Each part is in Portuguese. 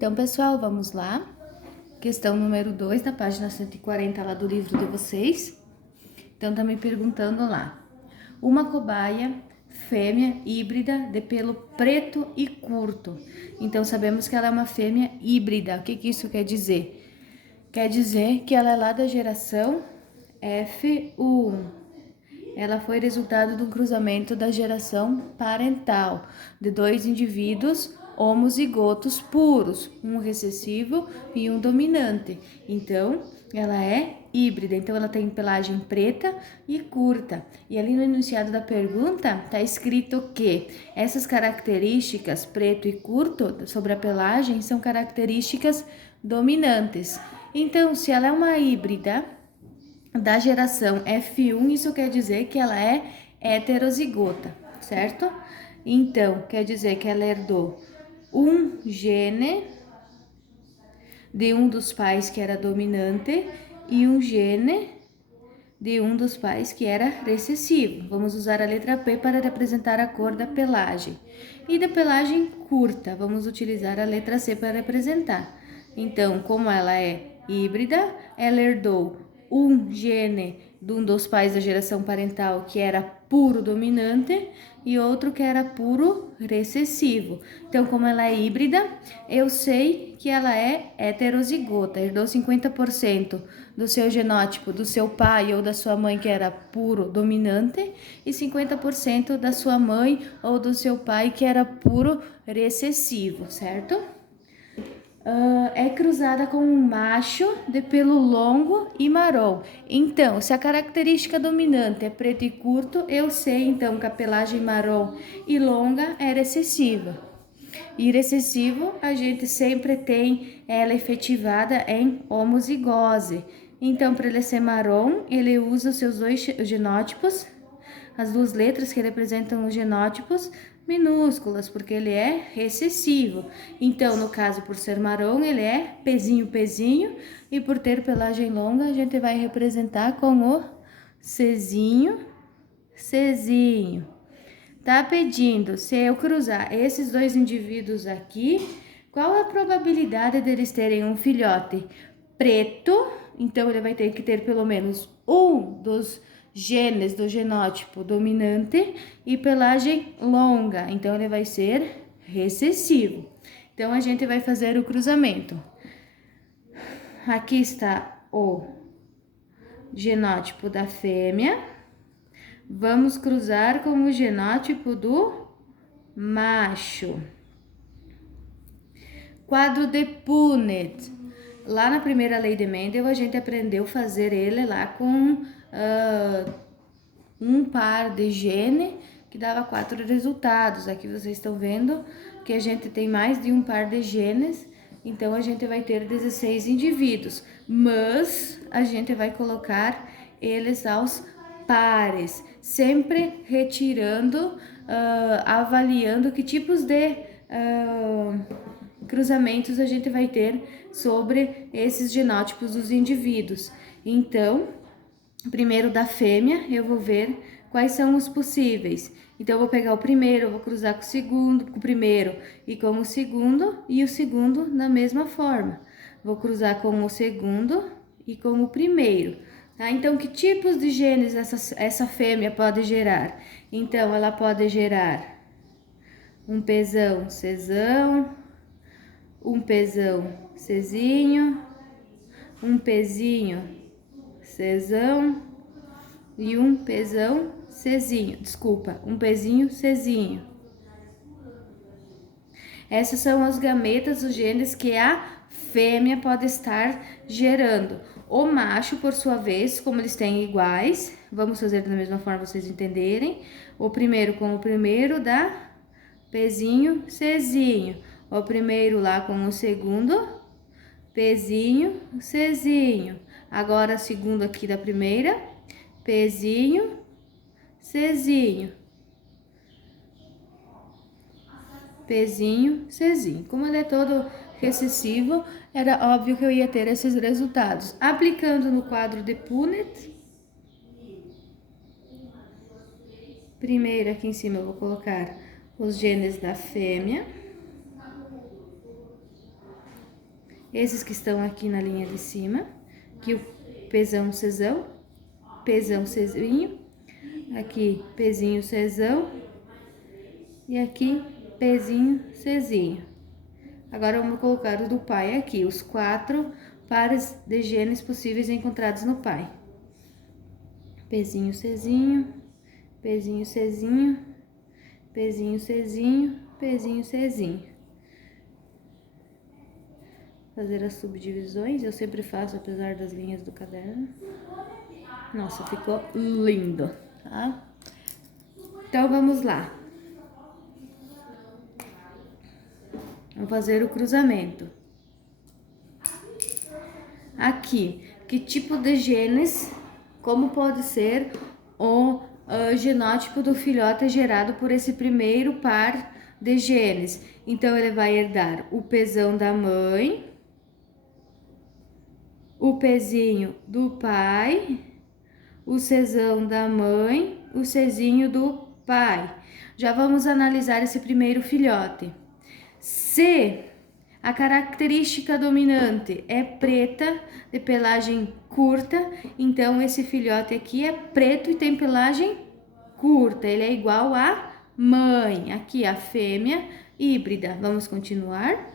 Então, pessoal, vamos lá. Questão número 2, da página 140 lá do livro de vocês. Então, tá me perguntando lá. Uma cobaia fêmea híbrida de pelo preto e curto. Então, sabemos que ela é uma fêmea híbrida. O que isso quer dizer? Quer dizer que ela é lá da geração F1. Ela foi resultado do cruzamento da geração parental de dois indivíduos homozigotos puros, um recessivo e um dominante. Então, ela é híbrida, então ela tem pelagem preta e curta. E ali no enunciado da pergunta está escrito que essas características, preto e curto, sobre a pelagem, são características dominantes. Então, se ela é uma híbrida da geração F1, isso quer dizer que ela é heterozigota, certo? Então, quer dizer que ela herdou um gene de um dos pais que era dominante e um gene de um dos pais que era recessivo. Vamos usar a letra P para representar a cor da pelagem. E da pelagem curta, vamos utilizar a letra C para representar. Então, como ela é híbrida, ela herdou um gene de um dos pais da geração parental que era puro dominante e outro que era puro recessivo. Então, como ela é híbrida, eu sei que ela é heterozigota, herdou 50% do seu genótipo do seu pai ou da sua mãe que era puro dominante e 50% da sua mãe ou do seu pai que era puro recessivo, certo? É cruzada com um macho de pelo longo e marrom. Então, se a característica dominante é preto e curto, eu sei então que a pelagem marrom e longa é recessiva. E recessivo, a gente sempre tem ela efetivada em homozigose. Então, para ele ser marrom, ele usa os seus dois genótipos, as duas letras que representam os genótipos minúsculas, porque ele é recessivo. Então, no caso, por ser marrom, ele é pezinho, pezinho, e por ter pelagem longa, a gente vai representar com o Czinho, Czinho. Tá pedindo, se eu cruzar esses dois indivíduos aqui, qual a probabilidade deles terem um filhote preto? Então, ele vai ter que ter pelo menos um dos genes do genótipo dominante e pelagem longa. Então, ele vai ser recessivo. Então, a gente vai fazer o cruzamento. Aqui está o genótipo da fêmea. Vamos cruzar com o genótipo do macho. Quadro de Punnett. Lá na primeira lei de Mendel, a gente aprendeu a fazer ele lá com um par de gene que dava 4 resultados. Aqui vocês estão vendo que a gente tem mais de um par de genes, então a gente vai ter 16 indivíduos, mas a gente vai colocar eles aos pares, sempre retirando, avaliando que tipos de cruzamentos a gente vai ter sobre esses genótipos dos indivíduos. Então, primeiro da fêmea, eu vou ver quais são os possíveis. Então, eu vou pegar o primeiro, eu vou cruzar com o segundo, com o primeiro e com o segundo da mesma forma. Vou cruzar com o segundo e com o primeiro. Tá? Então, que tipos de genes essa fêmea pode gerar? Então, ela pode gerar um Pzão, Czão, um Pzão, Czinho, um Pzinho, Czão e um Pzão, Czinho. Desculpa, um Pzinho, Czinho. Essas são as gametas, os genes que a fêmea pode estar gerando. O macho, por sua vez, como eles têm iguais, vamos fazer da mesma forma para vocês entenderem. O primeiro com o primeiro dá Pzinho, Czinho. O primeiro lá com o segundo, Pzinho, Czinho. Agora, segundo aqui da primeira, Pzinho, Czinho. Pzinho, Czinho. Como ele é todo recessivo, era óbvio que eu ia ter esses resultados. Aplicando no quadro de Punnett, primeiro aqui em cima eu vou colocar os genes da fêmea. Esses que estão aqui na linha de cima, que o Pzão, Czão, Pzão, Czinho, aqui Pzinho, Czão e aqui Pzinho, Czinho. Agora vamos colocar o do pai aqui, os 4 pares de genes possíveis encontrados no pai. Pzinho, Czinho, Pzinho, Czinho, Pzinho, Czinho, Pzinho, Czinho. Fazer as subdivisões, eu sempre faço, apesar das linhas do caderno. Nossa, ficou lindo, tá? Então, vamos lá. Vamos fazer o cruzamento. Aqui, que tipo de genes, como pode ser o genótipo do filhote gerado por esse primeiro par de genes? Então, ele vai herdar o Pzão da mãe, o Pzinho do pai, o Czão da mãe, o Czinho do pai. Já vamos analisar esse primeiro filhote. Se a característica dominante é preta, de pelagem curta, então esse filhote aqui é preto e tem pelagem curta, ele é igual a mãe. Aqui a fêmea híbrida. Vamos continuar?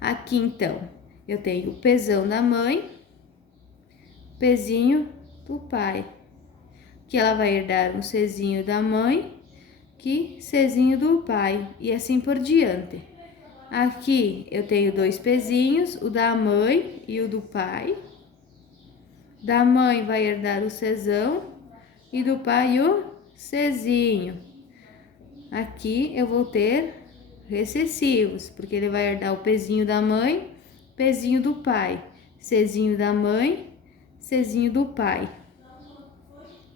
Aqui então, eu tenho o Pzão da mãe, Pzinho do pai, que ela vai herdar um Czinho da mãe, que Czinho do pai, e assim por diante. Aqui eu tenho 2 Pzinhos, o da mãe e o do pai. Da mãe vai herdar o Czão e do pai o Czinho. Aqui eu vou ter recessivos, porque ele vai herdar o Pzinho da mãe, Pzinho do pai, Czinho da mãe, Czinho do pai.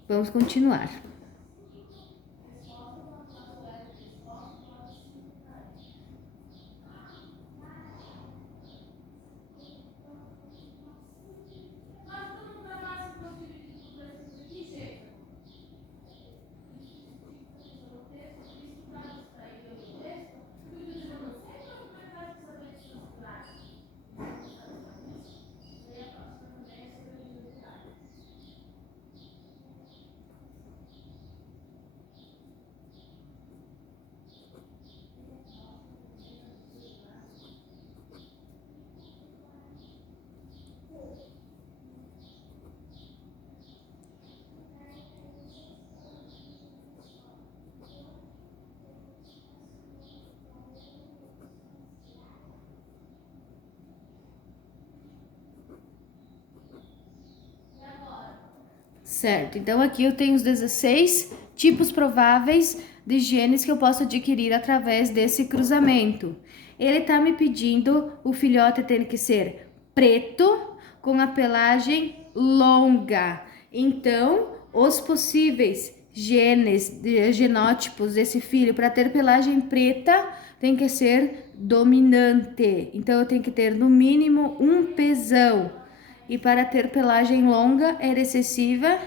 Vamos continuar. Certo, então aqui eu tenho os 16 tipos prováveis de genes que eu posso adquirir através desse cruzamento. Ele tá me pedindo o filhote tem que ser preto com a pelagem longa. Então, os possíveis genes, genótipos desse filho para ter pelagem preta tem que ser dominante. Então, eu tenho que ter no mínimo um Pzão. E para ter pelagem longa e recessiva,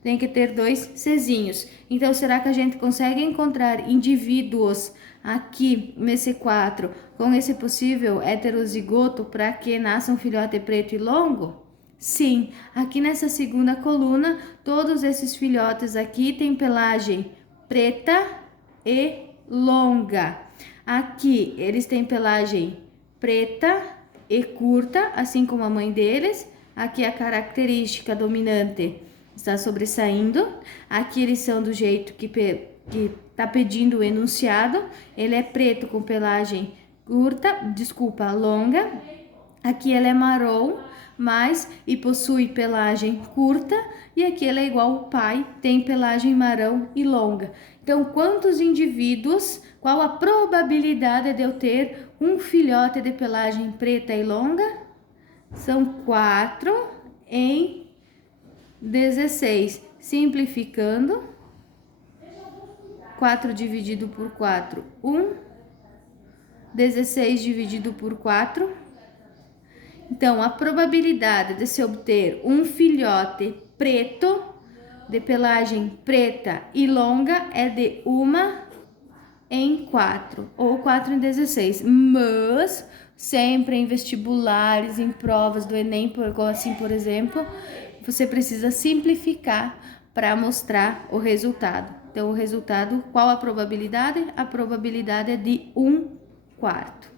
tem que ter 2 Czinhos. Então, será que a gente consegue encontrar indivíduos aqui nesse 4 com esse possível heterozigoto para que nasça um filhote preto e longo? Sim, aqui nessa segunda coluna, todos esses filhotes aqui têm pelagem preta e longa. Aqui, eles têm pelagem preta e curta, assim como a mãe deles. Aqui a característica dominante está sobressaindo. Aqui eles são do jeito que está pedindo o enunciado. Ele é preto com pelagem longa. Aqui ele é marrom, mas e possui pelagem curta. E aqui ele é igual ao pai, tem pelagem marrom e longa. Então, quantos indivíduos, qual a probabilidade de eu ter um filhote de pelagem preta e longa? São 4 em 16. Simplificando, 4 dividido por 4, 1. 16 dividido por 4. Então, a probabilidade de se obter um filhote preto, de pelagem preta e longa, é de 1 em 4, ou 4 em 16. Mas sempre em vestibulares, em provas do Enem, assim, por exemplo, você precisa simplificar para mostrar o resultado. Então, o resultado, qual a probabilidade? A probabilidade é de 1/4.